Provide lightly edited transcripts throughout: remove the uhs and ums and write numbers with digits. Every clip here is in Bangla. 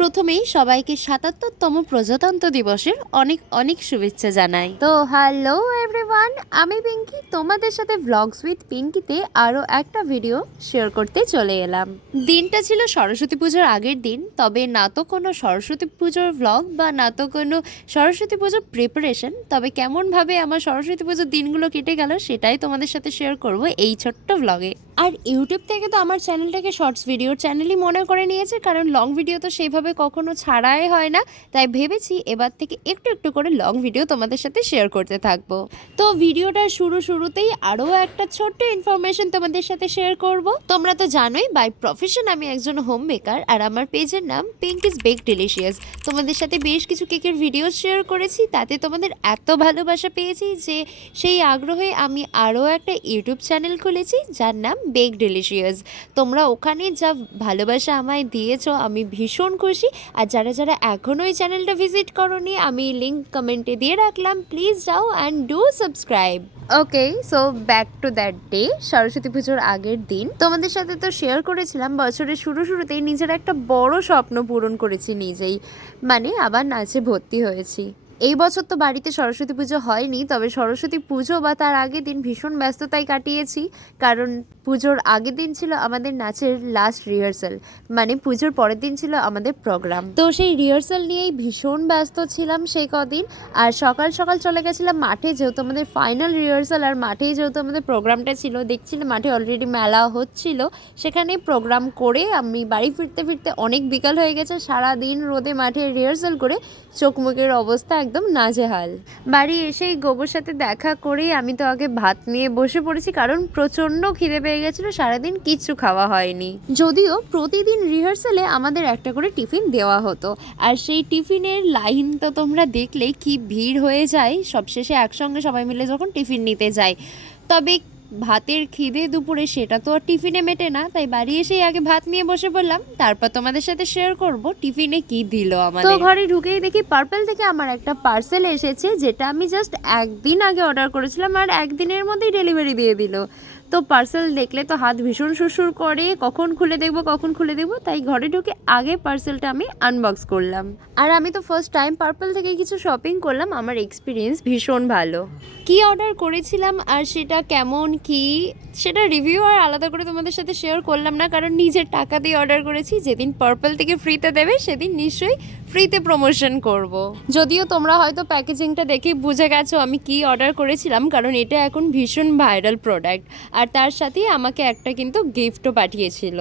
প্রথমেই সবাইকে ৭৭তম প্রজাতন্ত্র দিবসের অনেক অনেক শুভেচ্ছা জানাই। তো হ্যালো এভরিওয়ান, আমি পিঙ্কি, তোমাদের সাথে ভ্লগস উইথ পিঙ্কিতে আরও একটা ভিডিও শেয়ার করতে চলে এলাম। দিনটা ছিল সরস্বতী পুজোর আগের দিন, তবে না তো কোনো সরস্বতী পুজোর ভ্লগ বা না তো কোনো সরস্বতী পুজোর প্রিপারেশন, তবে কেমনভাবে আমার সরস্বতী পুজোর দিনগুলো কেটে গেল সেটাই তোমাদের সাথে শেয়ার করব এই ছোট্ট ভ্লগে। আর ইউটিউব থেকে তো আমার চ্যানেলটাকে শর্টস ভিডিওর চ্যানেলই মনে করে নিয়েছে, কারণ লং ভিডিও তো সেইভাবে কখনো ছাড়াই হয় না, তাই ভেবেছি এবার থেকে একটু একটু করে লং ভিডিও তোমাদের সাথে শেয়ার করতে থাকবো। তো ভিডিওটার শুরুতেই আরও একটা ছোট্ট ইনফরমেশন তোমাদের সাথে শেয়ার করব। তোমরা তো জানোই বাই প্রফেশন আমি একজন হোম মেকার, আর আমার পেজের নাম পিঙ্কিস বেক ডিলিশিয়াস। তোমাদের সাথে বেশ কিছু কেকের ভিডিও শেয়ার করেছি, তাতে তোমাদের এত ভালোবাসা পেয়েছি যে সেই আগ্রহে আমি আরও একটা ইউটিউব চ্যানেল খুলেছি যার নাম বেক ডিলিশিয়াস। তোমরা ওখানে যা ভালোবাসা আমায় দিয়েছো আমি ভীষণ খুশি। আর যারা যারা এখনও এই চ্যানেলটা ভিজিট করোনি, আমি লিঙ্ক কমেন্টে দিয়ে রাখলাম, প্লিজ যাও and do subscribe. Okay, so back to that day, Saraswati পুজোর আগের দিন। তোমাদের সাথে তো শেয়ার করেছিলাম বছরের শুরুতেই নিজের একটা বড় স্বপ্ন পূরণ করেছি নিজেই, মানে আবার নাচে ভর্তি হয়েছি। এই বছর তো বাড়িতে সরস্বতী পুজো হয়নি, তবে সরস্বতী পুজো বা তার আগের দিন ভীষণ ব্যস্ততায় কাটিয়েছি, কারণ পুজোর আগের দিন ছিল আমাদের নাচের লাস্ট রিহার্সাল, মানে পুজোর পরের দিন ছিল আমাদের প্রোগ্রাম। তো সেই রিহার্সাল নিয়েই ভীষণ ব্যস্ত ছিলাম সেই কদিন। আর সকাল সকাল চলে গেছিলাম মাঠে, যেহেতু আমাদের ফাইনাল রিহার্সাল, আর মাঠেই যেহেতু আমাদের প্রোগ্রামটা ছিল, দেখছিলাম মাঠে অলরেডি মেলা হচ্ছিল, সেখানেই প্রোগ্রাম করে আমি বাড়ি ফিরতে ফিরতে অনেক বিকাল হয়ে গেছে। সারাদিন রোদে মাঠে রিহার্সাল করে চোখ মুখের অবস্থা একদম নাজেহাল। বাড়ি এসেই গোবর সাথে দেখা করেই আমি তো আগে ভাত নিয়ে বসে পড়েছি, কারণ প্রচণ্ড খিদে পেয়ে গেছিলো, সারাদিন কিচ্ছু খাওয়া হয়নি। যদিও প্রতিদিন রিহার্সালে আমাদের একটা করে টিফিন দেওয়া হতো, আর সেই টিফিনের লাইন তো তোমরা দেখলে কি ভিড় হয়ে যায় সবশেষে একসঙ্গে সবাই মিলে যখন টিফিন নিতে যায়। তবে ভাতের খিদে দুপুরে সেটা তো আর টিফিনে মেটে না, তাই বাড়ি এসেই আগে ভাত নিয়ে বসে পড়লাম, তারপর তোমাদের সাথে শেয়ার করব টিফিনে কি দিল আমাদের। তো ঘরে ঢুকেই দেখি পার্পল থেকে আমার একটা পার্সেল এসেছে, যেটা আমি জাস্ট একদিন আগে অর্ডার করেছিলাম আর একদিনের মধ্যেই ডেলিভারি দিয়ে দিল। তো পার্সেল দেখলে তো হাত ভীষণ সুরসুর করে, কখন খুলে দেখবো, তাই ঘরে ঢুকে আগে পার্সেলটা আমি আনবক্স করলাম। আর আমি তো ফার্স্ট টাইম পার্পল থেকে কিছু শপিং করলাম, আমার এক্সপিরিয়েন্স ভীষণ ভালো। কি অর্ডার করেছিলাম আর সেটা কেমন কি সেটা রিভিউ আর আলাদা করে তোমাদের সাথে শেয়ার করলাম না, কারণ নিজের টাকা দিয়ে অর্ডার করেছি, যেদিন পার্পল থেকে ফ্রিতে দেবে সেদিন নিশ্চয়ই ফ্রিতে প্রমোশন করব। যদিও তোমরা হয়তো প্যাকেজিংটা দেখেই বুঝে গেছো আমি কি অর্ডার করেছিলাম, কারণ এটা এখন ভীষণ ভাইরাল প্রোডাক্ট। আর তার সাথে আমাকে একটা কিন্তু গিফটও পাঠিয়েছিল,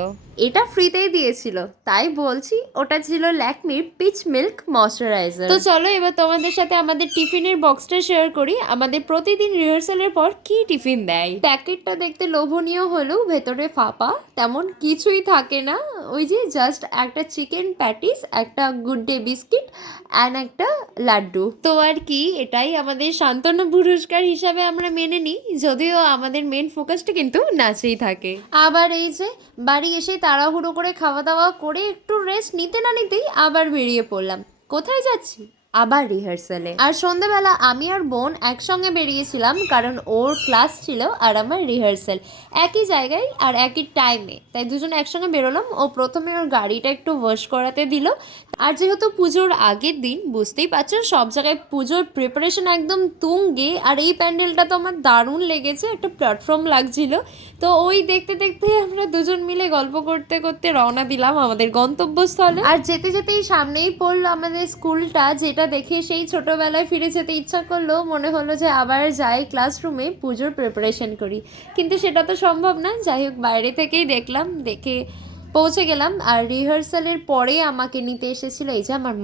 এটা ফ্রিতেই দিয়েছিল, তাই বলছি ওটা ছিল ল্যাকমির পিচ মিল্ক ময়শ্চারাইজার। তো চলো এবার তোমাদের সাথে আমাদের টিফিনের বক্সটা শেয়ার করি। আমাদের প্রতিদিন রিহার্সালের পর কি টিফিন দেয়। প্যাকেটটা দেখতে লোভনীয় হলেও ভেতরে ফাঁপা, তেমন কিছুই থাকে না। ওই যে জাস্ট একটা চিকেন প্যাটিস, একটা গুড ডে বিস্কিট অ্যান্ড একটা লাড্ডু। তো আর কি, এটাই আমাদের সান্ত্বনা পুরস্কার হিসাবে আমরা মেনে নিই, যদিও আমাদের মেন ফোকাসটা কিন্তু নাচেই থাকে। আবার এই যে বাড়ি এসে তাড়াহুড়ো করে খাওয়া দাওয়া করে একটু রেস্ট নিতে না নিতেই আবার বেরিয়ে পড়লাম। কোথায় যাচ্ছি? আবার রিহার্সালে। আর সন্ধেবেলা আমি আর বোন একসঙ্গে বেরিয়েছিলাম, কারণ ওর ক্লাস ছিল আর আমার রিহার্সাল একই জায়গায় আর একই টাইমে, তাই দুজনে একসঙ্গে বেরোলাম। ও প্রথমে ওর গাড়িটা একটু ওয়াশ করাতে দিল, আর যেহেতু পুজোর আগের দিন বুঝতেই পারছো সব জায়গায় পুজোর প্রিপারেশন একদম তুঙ্গে, আর এই প্যান্ডেলটা তো আমার দারুণ লেগেছে, একটা প্ল্যাটফর্ম লাগছিল। তো ওই দেখতে দেখতে আমরা দুজন মিলে গল্প করতে করতে রওনা দিলাম আমাদের গন্তব্যস্থলে। আর যেতে যেতেই সামনেই পড়লো আমাদের স্কুলটা, যেটা দেখে সেই ছোটবেলায় ফিরে যেতে ইচ্ছা করলো, মনে হলো যে আবার যাই ক্লাসরুমে পুজোর প্রিপারেশন করি, কিন্তু সেটা তো সম্ভব না। যাই হোক বাইরে থেকেই দেখলাম, দেখে পৌঁছে গেলাম। আর রিহার্সালের পরে আমাকে নিতে এসেছিল এই যে আমার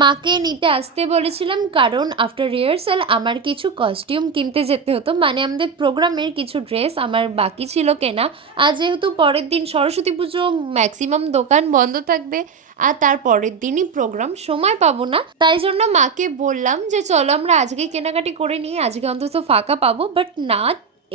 মাকে নিতে আসতে বলেছিলাম, কারণ আফটার রিহার্সাল আমার কিছু কস্টিউম কিনতে যেতে হতো, মানে আমাদের প্রোগ্রামের কিছু ড্রেস আমার বাকি ছিল কেনা। আর যেহেতু পরের দিন সরস্বতী পুজো, ম্যাক্সিমাম দোকান বন্ধ থাকবে, আর তার পরের দিনই প্রোগ্রাম, সময় পাবো না, তাই জন্য মাকে বললাম যে চলো আমরা আজকে কেনাকাটি করে নিই, আজকে অন্তত ফাঁকা পাবো। বাট না,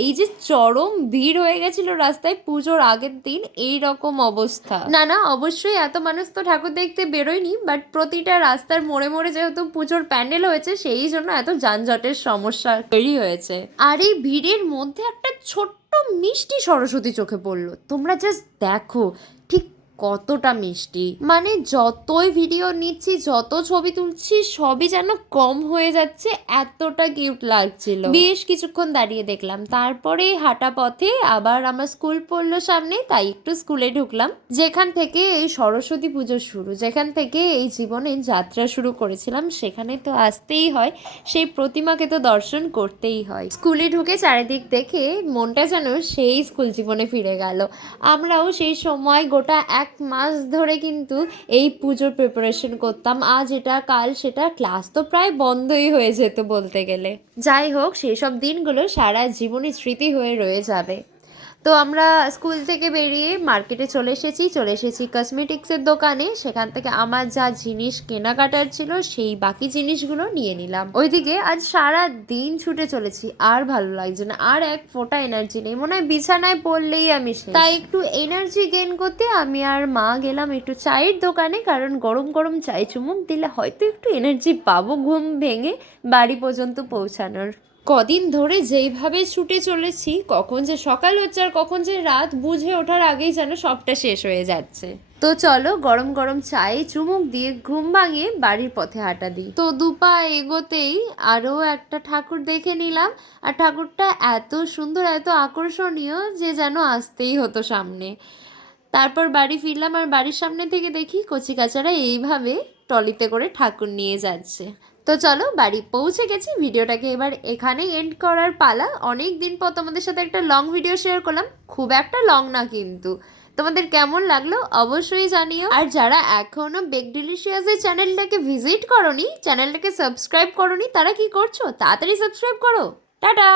এই যে চরম ভিড় হয়ে গেছিল রাস্তায় পুজোর আগের দিন, এই রকম অবস্থা। না না, অবশ্যই এত মানুষ তো ঠাকুর দেখতে বেরোয়নি, বাট প্রতিটা রাস্তার মোড়ে মোড়ে যেহেতু পুজোর প্যান্ডেল হয়েছে সেই জন্য এত যানজটের সমস্যা তৈরি হয়েছে। আর এই ভিড়ের মধ্যে একটা ছোট্ট মিষ্টি সরস্বতী চোখে পড়লো। তোমরা জাস্ট দেখো ঠিক কতটা মিষ্টি, মানে যতই ভিডিও নিচ্ছি যত ছবি তুলছি সবই যেন কম হয়ে যাচ্ছে, এতটা কিউট লাগছিল। বেশ কিছুক্ষণ দাঁড়িয়ে দেখলাম, তারপরে হাঁটা পথে আবার আমার স্কুল পড়লো সামনে, তাই একটু স্কুলে ঢুকলাম, যেখান থেকে এই সরস্বতী পুজো শুরু, যেখান থেকে এই জীবনে যাত্রা শুরু করেছিলাম, সেখানে তো আসতেই হয়, সেই প্রতিমাকে তো দর্শন করতেই হয়। স্কুলে ঢুকে চারিদিক দেখে মনটা যেন সেই স্কুল জীবনে ফিরে গেল। আমরাও সেই সময় গোটা 1 মাস ধরে কিন্তু এই পুজোর প্রিপারেশন করতাম, আজ এটা কাল সেটা, ক্লাস তো প্রায় বন্ধই হয়ে যেত বলতে গেলে। যাই হোক, সেই সব দিনগুলো সারা জীবনে স্মৃতি হয়ে রয়ে যাবে। তো আমরা স্কুল থেকে বেরিয়ে মার্কেটে চলে এসেছি কসমেটিক্সের দোকানে, সেখান থেকে আমার যা জিনিস কেনাকাটার ছিল সেই বাকি জিনিসগুলো নিয়ে নিলাম। ওইদিকে আজ সারা দিন ছুটে চলেছি, আর ভালো লাগছে না, আর এক ফোঁটা এনার্জি নেই, মনে হয় বিছানায় পড়লেই আমি শেষ। তাই একটু এনার্জি গেইন করতে আমি আর মা গেলাম একটু চায়ের দোকানে, কারণ গরম গরম চায়ে চুমুক দিলে হয়তো একটু এনার্জি পাবো ঘুম ভেঙে বাড়ি পর্যন্ত পৌঁছানোর। কদিন ধরে যেইভাবে ছুটে চলেছি, কখন যে সকাল হচ্ছে আর কখন যে রাত বুঝে ওঠার আগেই যেন সবটা শেষ হয়ে যাচ্ছে। তো চলো গরম গরম চায়ে চুমুক দিয়ে ঘুম ভাঙিয়ে বাড়ির পথে হাঁটা দিই। তো দুপা এগোতেই আরও একটা ঠাকুর দেখে নিলাম, আর ঠাকুরটা এত সুন্দর এত আকর্ষণীয় যে যেন আসতেই হতো সামনে। তারপর বাড়ি ফিরলাম, আর বাড়ির সামনে থেকে দেখি কচিকাচারা এইভাবে ট্রলিতে করে ঠাকুর নিয়ে যাচ্ছে। তো চলো বাড়ি পৌঁছে গেছি, ভিডিওটাকে এবার এখানেই এন্ড করার পালা। অনেক দিন পর তোমাদের সাথে একটা লং ভিডিও শেয়ার করলাম, খুব একটা লং না কিন্তু। তোমাদের কেমন লাগলো অবশ্যই জানিও। আর যারা এখনো বেক ডিলিশিয়াসের চ্যানেলটাকে ভিজিট করোনি, চ্যানেলটাকে সাবস্ক্রাইব করোনি, তারা কি করছো? তাড়াতাড়ি সাবস্ক্রাইব করো। টাটা।